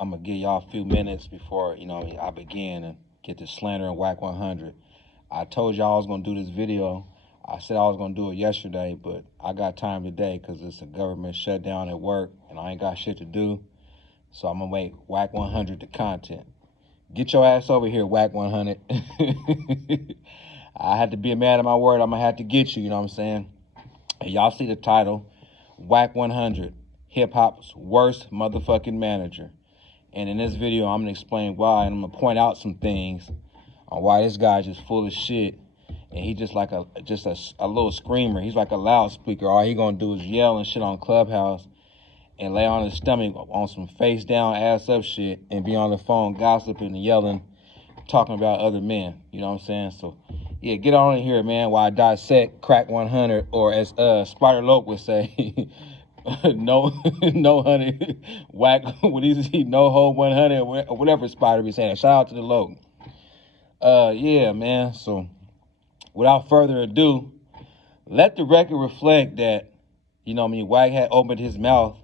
I'm gonna give y'all a few minutes before I begin and get the slander and Wack 100. I told y'all I was gonna do this video. I said I was gonna do it yesterday, but I got time today because it's a government shutdown at work and I ain't got shit to do. So I'm gonna make Wack 100 the content. Get your ass over here, Wack 100. I had to be a man of my word. I'm gonna have to get you. You know what I'm saying? And y'all see the title, Wack 100, hip hop's worst motherfucking manager. And in this video, I'm gonna explain why, and I'm gonna point out some things on why this guy's just full of shit. And he just like a little screamer. He's like a loudspeaker. All he gonna do is yell and shit on Clubhouse and lay on his stomach on some face down, ass up shit and be on the phone gossiping and yelling, talking about other men. You know what I'm saying? So yeah, get on in here, man, while I dissect Crack 100, or as Spider Lope would say, no, no honey, Wack, what is he, no hold 100, or whatever Spider be saying. Shout out to the Lope. Yeah, man. So without further ado, let the record reflect that, Wack had opened his mouth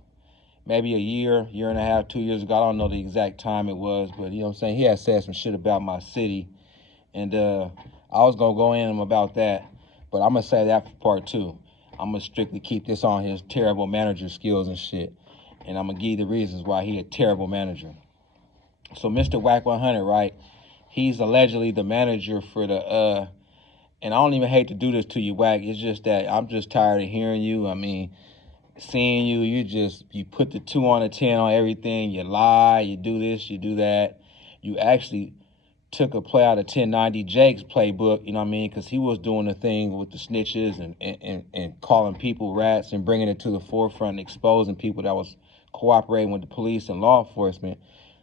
maybe a year and a half, 2 years ago. I don't know the exact time it was, but you know what I'm saying? He had said some shit about my city. And I was going to go in about that, but I'm going to say that for part two. I'm going to strictly keep this on his terrible manager skills and shit. And I'm going to give you the reasons why he a terrible manager. So Mr. Wack 100, right? He's allegedly the manager for the, and I don't even hate to do this to you, Wack. It's just that I'm just tired of hearing you. I mean, seeing you, you put the 2 on a 10 on everything. You lie, you do this, you do that. You actually took a play out of 1090 Jake's playbook, you know what I mean? Because he was doing the thing with the snitches and calling people rats and bringing it to the forefront and exposing people that was cooperating with the police and law enforcement.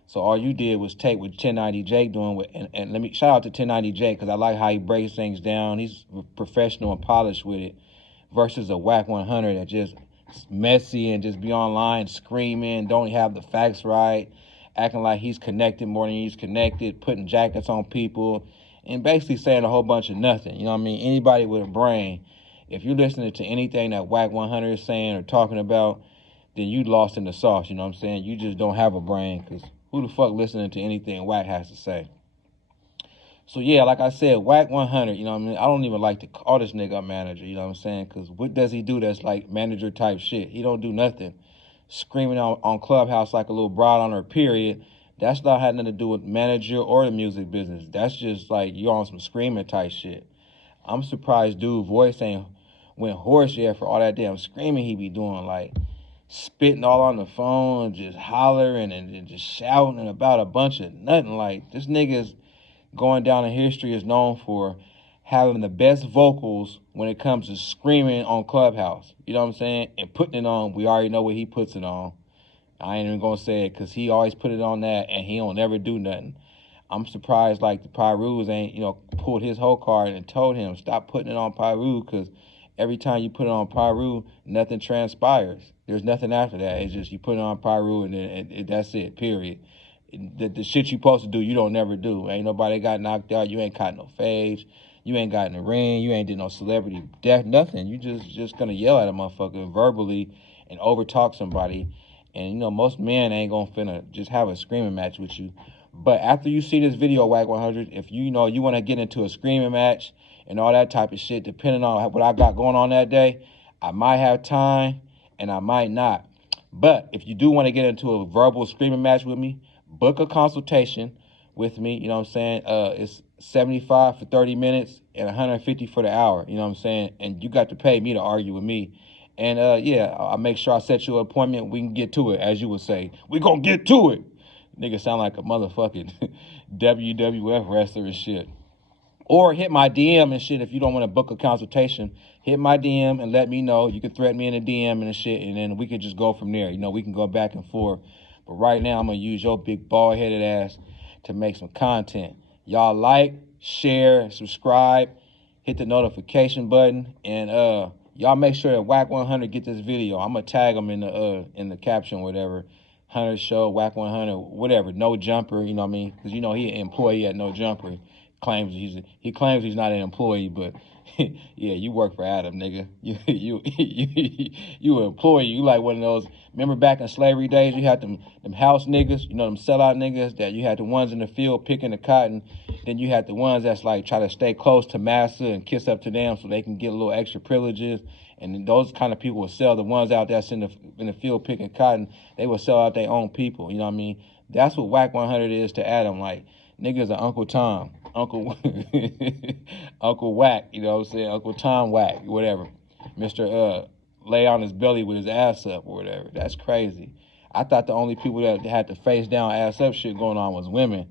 So all you did was take what 1090 Jake doing with, and let me shout out to 1090 Jake because I like how he breaks things down. He's professional and polished with it versus a Wack 100 that just messy and just be online screaming, don't have the facts right, acting like he's connected more than he's connected, putting jackets on people, and basically saying a whole bunch of nothing. You know what I mean? Anybody with a brain, if you're listening to anything that Wack 100 is saying or talking about, then you lost in the sauce. You know what I'm saying? You just don't have a brain, because who the fuck listening to anything Wack has to say? So yeah, like I said, Wack 100, you know what I mean? I don't even like to call this nigga a manager, you know what I'm saying? Because what does he do that's like manager type shit? He don't do nothing. Screaming on Clubhouse like a little broad on her period. That's not had nothing to do with manager or the music business. That's just like you on some screaming type shit. I'm surprised dude voice ain't went hoarse yet for all that damn screaming he be doing, like spitting all on the phone, just hollering and just shouting about a bunch of nothing. Like this nigga's going down in history is known for having the best vocals when it comes to screaming on Clubhouse. You know what I'm saying? And putting it on, we already know what he puts it on. I ain't even gonna say it because he always put it on that and he don't never do nothing. I'm surprised like the Pyrus ain't, pulled his whole card and told him stop putting it on Pyru, because every time you put it on Pyru, nothing transpires. There's nothing after that. It's just you put it on Pyru and then that's it, period. The shit you supposed to do, you don't never do. Ain't nobody got knocked out. You ain't caught no fades. You ain't got in the ring. You ain't did no celebrity death, nothing. You just gonna yell at a motherfucker verbally and overtalk somebody. And most men ain't gonna finna just have a screaming match with you. But after you see this video, Wack 100, if you want to get into a screaming match and all that type of shit, depending on what I got going on that day, I might have time and I might not. But if you do want to get into a verbal screaming match with me, book a consultation with me. You know what I'm saying? It's $75 for 30 minutes and $150 for the hour. You know what I'm saying? And you got to pay me to argue with me. And yeah, I'll make sure I set you an appointment. We can get to it, as you would say. We gonna get to it. Nigga sound like a motherfucking WWF wrestler and shit. Or hit my DM and shit if you don't want to book a consultation. Hit my DM and let me know. You can threaten me in a DM and shit, and then we can just go from there. We can go back and forth. But right now, I'm going to use your big bald-headed ass to make some content. Y'all like, share, subscribe, hit the notification button, and y'all make sure that Wack 100 get this video. I'm going to tag him in the caption, whatever. 100 show, Wack 100, whatever. No Jumper, you know what I mean? Because he an employee at No Jumper. He claims he's not an employee, but yeah, you work for Adam, nigga. You an employee. You like one of those. Remember back in slavery days, you had them house niggas, you know, them sellout niggas. That you had the ones in the field picking the cotton. Then you had the ones that's like try to stay close to massa and kiss up to them so they can get a little extra privileges. And then those kind of people will sell the ones out that's in the field picking cotton. They will sell out their own people. You know what I mean? That's what Wack 100 is to Adam. Like niggas are Uncle Tom, Uncle Uncle Wack. You know what I'm saying? Uncle Tom Wack, whatever. Mister lay on his belly with his ass up or whatever. That's crazy. I thought the only people that had the face down, ass up shit going on was women.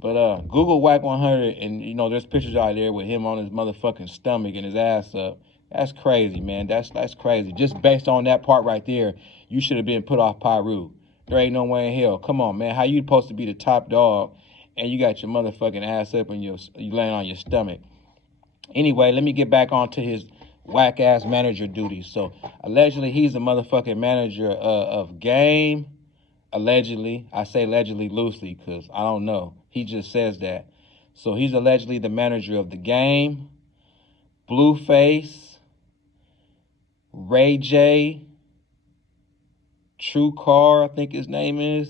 But Google Wack 100 and you know there's pictures out there with him on his motherfucking stomach and his ass up. That's crazy, man. That's crazy. Just based on that part right there, you should have been put off Pyru. There ain't no way in hell. Come on, man. How you supposed to be the top dog and you got your motherfucking ass up and you laying on your stomach? Anyway, let me get back onto his whack ass manager duties. So allegedly he's a motherfucking manager of Game. Allegedly, I say allegedly loosely because I don't know. He just says that. So he's allegedly the manager of the Game, Blueface, Ray J, True Car, I think his name is,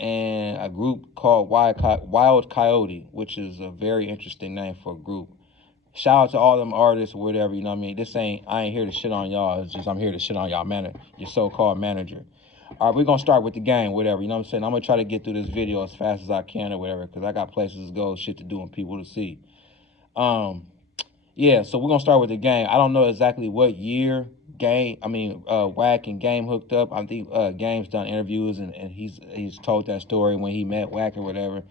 and a group called Wild Coyote, which is a very interesting name for a group. Shout out to all them artists or whatever, you know what I mean? I ain't here to shit on y'all. It's just I'm here to shit on y'all your so-called manager. All right, we're going to start with the game, whatever, you know what I'm saying? I'm going to try to get through this video as fast as I can or whatever because I got places to go, shit to do, and people to see. Yeah, so we're going to start with the Game. I don't know exactly what year Wack and Game hooked up. I think Game's done interviews and he's told that story when he met Wack or whatever.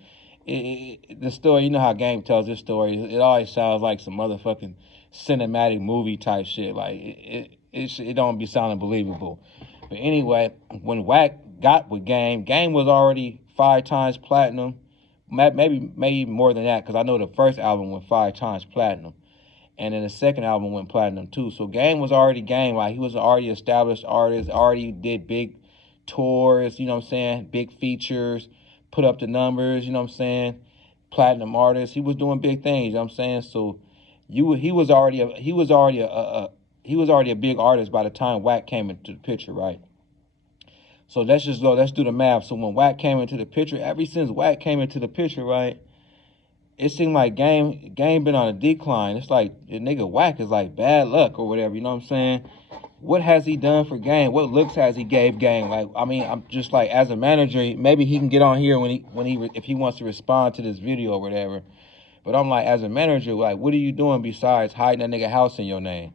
The story, you know how Game tells this story, it always sounds like some motherfucking cinematic movie type shit. Like, it don't be sounding believable. But anyway, when Wack got with Game was already 5 times platinum. Maybe more than that, because I know the first album went 5 times platinum. And then the second album went platinum too. So Game was already Game. Like, he was an already established artist, already did big tours, you know what I'm saying? Big features, put up the numbers, you know what I'm saying? Platinum artist. He was doing big things, you know what I'm saying? So he was already a big artist by the time Wack came into the picture, right? So let's do the math. So when Wack came into the picture, ever since Wack came into the picture, right, it seemed like Game been on a decline. It's like the nigga Wack is like bad luck or whatever, you know what I'm saying? What has he done for Game? What looks has he gave Game? Like, I mean, I'm just like, as a manager, maybe he can get on here if he wants to respond to this video or whatever. But I'm like, as a manager, like, what are you doing besides hiding that nigga house in your name?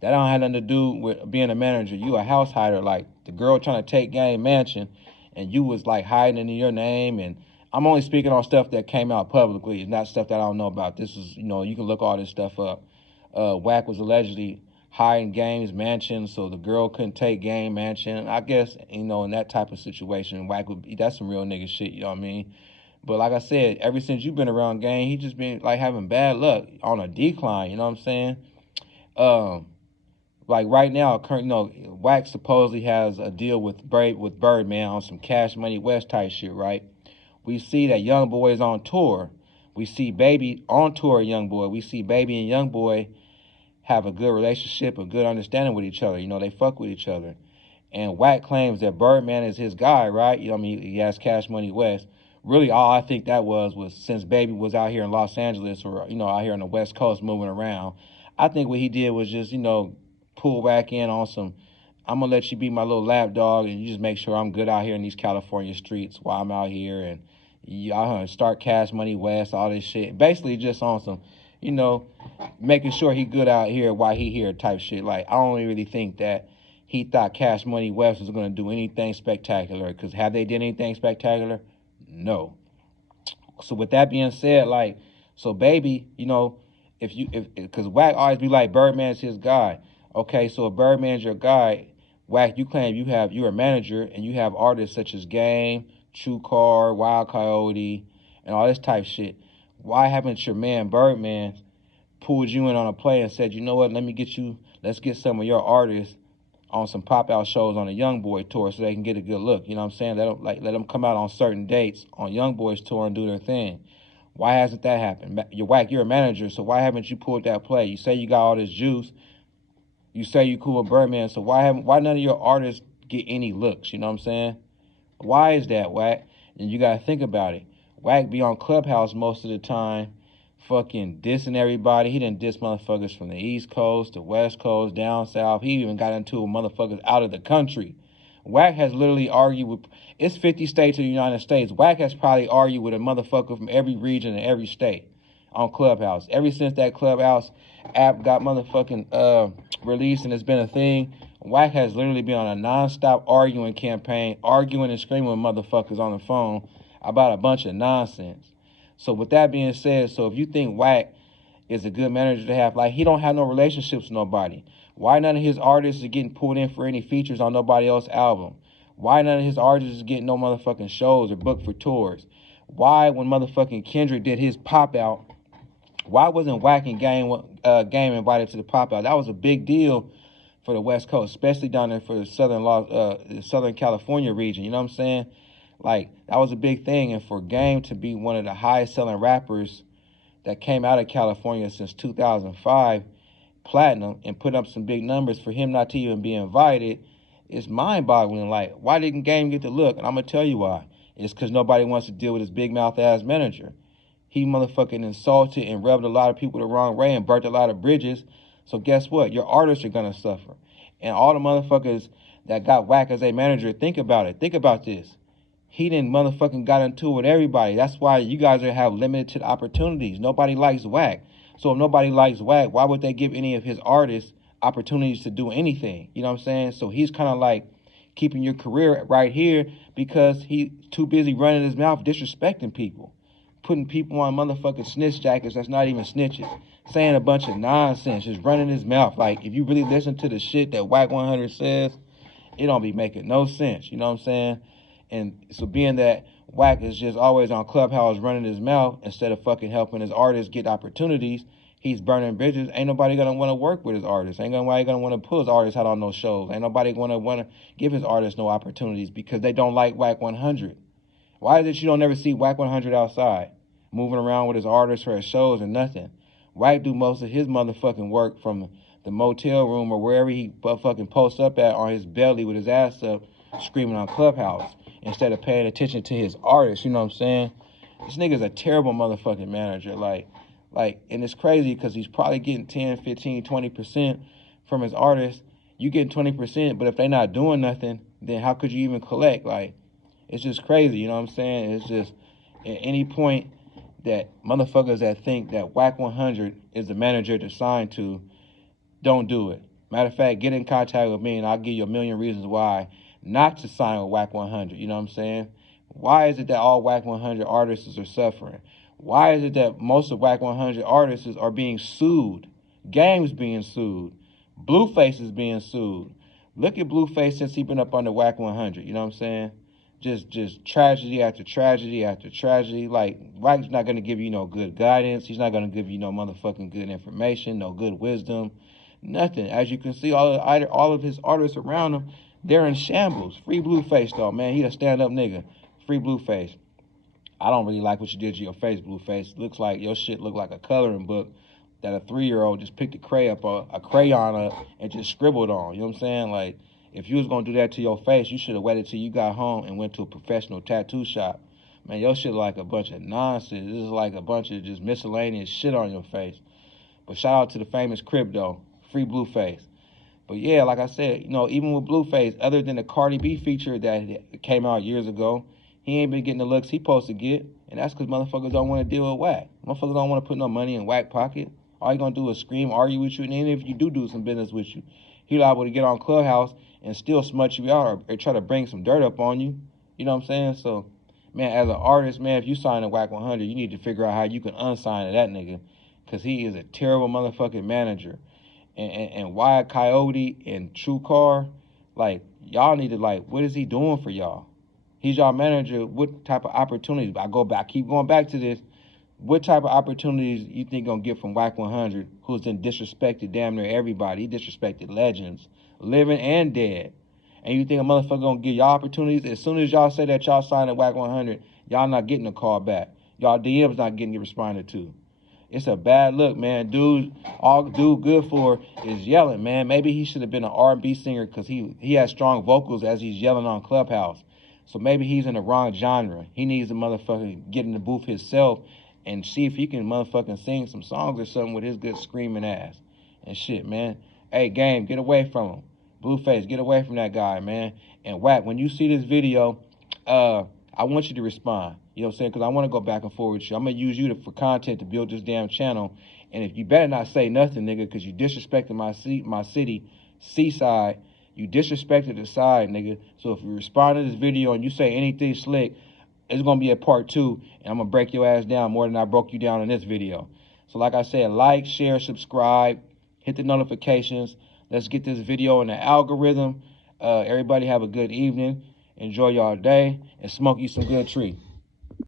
That don't have nothing to do with being a manager. You a house hider. Like, the girl trying to take Game mansion, and you was, like, hiding in your name. And I'm only speaking on stuff that came out publicly. It's not stuff that I don't know about. This is, you know, you can look all this stuff up. Wack was allegedly hiding Game's mansion, so the girl couldn't take Game mansion. I guess, you know, in that type of situation, Wack that's some real nigga shit, you know what I mean? But like I said, ever since you've been around Game, he just been, like, having bad luck on a decline, you know what I'm saying? Like right now, you know, Wack supposedly has a deal with Birdman on some Cash Money West type shit, right? We see that Young Boy is on tour. We see Baby on tour, Young Boy. We see Baby and Young Boy have a good relationship, a good understanding with each other. You know, they fuck with each other. And Wack claims that Birdman is his guy, right? You know what I mean? He has Cash Money West. Really, all I think that was since Baby was out here in Los Angeles or, you know, out here on the West Coast moving around, I think what he did was just, you know, pull Wack in on some, I'm going to let you be my little lap dog and you just make sure I'm good out here in these California streets while I'm out here and y'all start Cash Money West, all this shit. Basically just on some, you know, making sure he good out here while he here type shit. Like, I don't really think that he thought Cash Money West was going to do anything spectacular, because have they did anything spectacular? No. So with that being said, like, so Baby, you know, because Wack always be like, Birdman's his guy. Okay, so if Birdman's your guy, Wack, you claim you're a manager and you have artists such as Game, True Car, Wild Coyote, and all this type shit. Why haven't your man Birdman pulled you in on a play and said, you know what, let's get some of your artists on some pop-out shows on a Young Boy tour so they can get a good look, you know what I'm saying? Let them come out on certain dates on Young Boy's tour and do their thing. Why hasn't that happened? You're Wack, you're a manager, so why haven't you pulled that play? You say you got all this juice. You say you cool with Birdman, so why none of your artists get any looks? You know what I'm saying? Why is that, Wack? And you gotta think about it. Wack be on Clubhouse most of the time, fucking dissing everybody. He done diss motherfuckers from the East Coast, the West Coast, down south. He even got into motherfuckers out of the country. Wack has literally argued with, it's 50 states of the United States. Wack has probably argued with a motherfucker from every region and every state on Clubhouse. Ever since that Clubhouse app got motherfucking released and it's been a thing, Wack has literally been on a non-stop arguing campaign, arguing and screaming with motherfuckers on the phone about a bunch of nonsense. So with that being said, so if you think Wack is a good manager to have, like, he don't have no relationships with nobody. Why none of his artists are getting pulled in for any features on nobody else's album? Why none of his artists is getting no motherfucking shows or booked for tours? Why, when motherfucking Kendrick did his pop out, why wasn't Wack and Game invited to the pop out? That was a big deal for the West Coast, especially down there for the Southern California region. You know what I'm saying? Like, that was a big thing. And for Game to be one of the highest selling rappers that came out of California since 2005, platinum, and put up some big numbers, for him not to even be invited, it's mind-boggling. Like, why didn't Game get the look? And I'm gonna tell you why. It's because nobody wants to deal with his big mouth ass manager. He motherfucking insulted and rubbed a lot of people the wrong way and burnt a lot of bridges. So guess what? Your artists are gonna suffer. And all the motherfuckers that got Wack as a manager, think about it. Think about this. He didn't motherfucking got into it with everybody. That's why you guys are have limited opportunities. Nobody likes Wack. So if nobody likes Wack, why would they give any of his artists opportunities to do anything? You know what I'm saying? So he's kind of like keeping your career right here because he's too busy running his mouth disrespecting people, putting people on motherfucking snitch jackets that's not even snitches, saying a bunch of nonsense, just running his mouth. Like, if you really listen to the shit that Wack 100 says, it don't be making no sense. You know what I'm saying? And so being that Wack is just always on Clubhouse running his mouth instead of fucking helping his artists get opportunities, he's burning bridges. Ain't nobody gonna want to work with his artists. Ain't nobody gonna want to pull his artists out on no shows. Ain't nobody gonna want to give his artists no opportunities because they don't like Wack 100. Why is it you don't ever see Wack 100 outside, moving around with his artists or his shows or nothing? Wack do most of his motherfucking work from the motel room or wherever he fucking posts up at on his belly with his ass up, screaming on Clubhouse, instead of paying attention to his artists. You know what I'm saying? This nigga's a terrible motherfucking manager. Like, and it's crazy because he's probably getting 10, 15, 20% from his artists. You getting 20%, but if they not doing nothing, then how could you even collect? Like, it's just crazy, you know what I'm saying? It's just, at any point that motherfuckers that think that Wack 100 is the manager to sign to, don't do it. Matter of fact, get in contact with me and I'll give you a million reasons why not to sign with Wack 100. You know what I'm saying? Why is it that all Wack 100 artists are suffering? Why is it that most of Wack 100 artists are being sued? Game's being sued. Blueface is being sued. Look at Blueface since he been up under Wack 100. You know what I'm saying? Just tragedy after tragedy after tragedy. Like, Wack's not going to give you no good guidance. He's not going to give you no motherfucking good information, no good wisdom, nothing. As you can see, all of his artists around him, they're in shambles. Free Blueface, though, man. He a stand-up nigga. Free Blueface. I don't really like what you did to your face, Blueface. Looks like your shit look like a coloring book that a 3-year-old just picked a crayon up and just scribbled on. You know what I'm saying? Like, if you was gonna do that to your face, you should have waited till you got home and went to a professional tattoo shop. Man, your shit like a bunch of nonsense. This is like a bunch of just miscellaneous shit on your face. But shout out to the famous Crib, though. Free Blueface. But yeah, like I said, you know, even with Blueface, other than the Cardi B feature that came out years ago, he ain't been getting the looks he supposed to get. And that's because motherfuckers don't want to deal with Wack. Motherfuckers don't want to put no money in Wack pocket. All you gonna do is scream, argue with you, and even if you do some business with you, he liable to get on Clubhouse and still smut you out or try to bring some dirt up on you. You know what I'm saying? So, man, as an artist, man, if you sign a Wack 100, you need to figure out how you can unsign that nigga, because he is a terrible motherfucking manager. And Wild Coyote and True Car, like, y'all need to, like, what is he doing for y'all? He's y'all manager. What type of opportunities? Keep going back to this. What type of opportunities you think gonna get from Wack 100, who's been disrespected damn near everybody? He disrespected legends, living and dead. And you think a motherfucker gonna give y'all opportunities? As soon as y'all say that y'all signed a Wack 100, y'all not getting a call back. Y'all DMs not getting responded to. It's a bad look, man. All dude good for is yelling, man. Maybe he should have been an R&B singer because he has strong vocals as he's yelling on Clubhouse. So maybe he's in the wrong genre. He needs to motherfucking get in the booth himself and see if he can motherfucking sing some songs or something with his good screaming ass and shit, man. Hey, Game, get away from him. Blueface, get away from that guy, man. And Wack, when you see this video, I want you to respond. You know what I'm saying? Because I want to go back and forth with you. I'm going to use you for content to build this damn channel. And if you better not say nothing, nigga, because you disrespected my city, Seaside. You disrespected the side, nigga. So if you respond to this video and you say anything slick, it's going to be a part 2. And I'm going to break your ass down more than I broke you down in this video. So like I said, like, share, subscribe, hit the notifications. Let's get this video in the algorithm. Everybody have a good evening. Enjoy y'all day and smoke you some good tree.